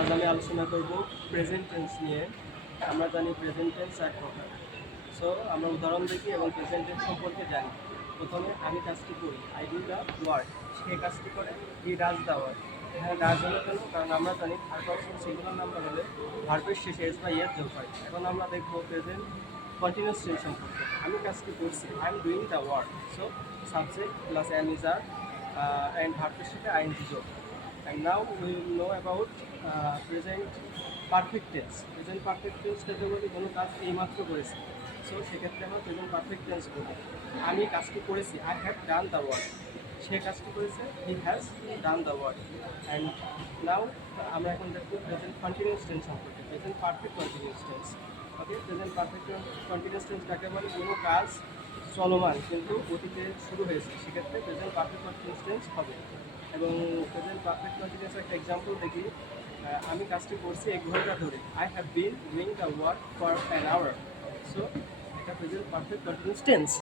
আজ আমি আলোচনা করব প্রেজেন্ট টেন্স নিয়ে। আমরা জানি প্রেজেন্ট টেন্স এক প্রকার। সো আমরা উদাহরণ দেখি এবং প্রেজেন্ট টেন্স সম্পর্কে জানি। প্রথমে আমি কাজটি করি, আই ডু দ্য ওয়ার্ক। সে কাজটি করে, হি ডাজ দ্য ওয়ার্ক। এখানে ডাজ হলো কেন? কারণ আমরা জানি থার্ড পারসন সিঙ্গুলার নাম্বার হলে ভার্বের শেষে এস বা ইয়েস যোগ হয়। এখন আমরা দেখব প্রেজেন্ট কন্টিনিউয়াস টেন্স সম্পর্কে। আমি কাজটি করছি, I am doing the work. So subject plus am is are and ভার্বের সাথে আইএনজি যোগ। And now we will know about present perfect tense. Present perfect tense কাকে বলি? কোনো কাজ এইমাত্র করেছি, সো সেক্ষেত্রে আমরা প্রেজেন্ট পারফেক্ট টেন্স বলি। আমি কাজটি করেছি, I have done the work. সে কাজটি করেছে, he has done the work. And now আমরা এখন দেখব প্রেজেন্ট কন্টিনিউয়াস টেন্স সম্পর্কে। Present perfect continuous tense. Okay, present perfect continuous tense কাকে বলে? কোনো কাজ চলমান কিন্তু অতীতে শুরু হয়েছে, সেক্ষেত্রে প্রেজেন্ট পারফেক্ট কন্টিনিউয়াস টেন্স হবে। এবং প্রেজেন্ট পারফেক্ট কন্টিনিউয়াস একটা এক্সাম্পল দেখি। আমি কাজটি করছি 1 ঘন্টা ধরে, I have been doing the work for an hour. So এটা প্রেজেন্ট পারফেক্ট কন্টিনিউয়াস টেন্স।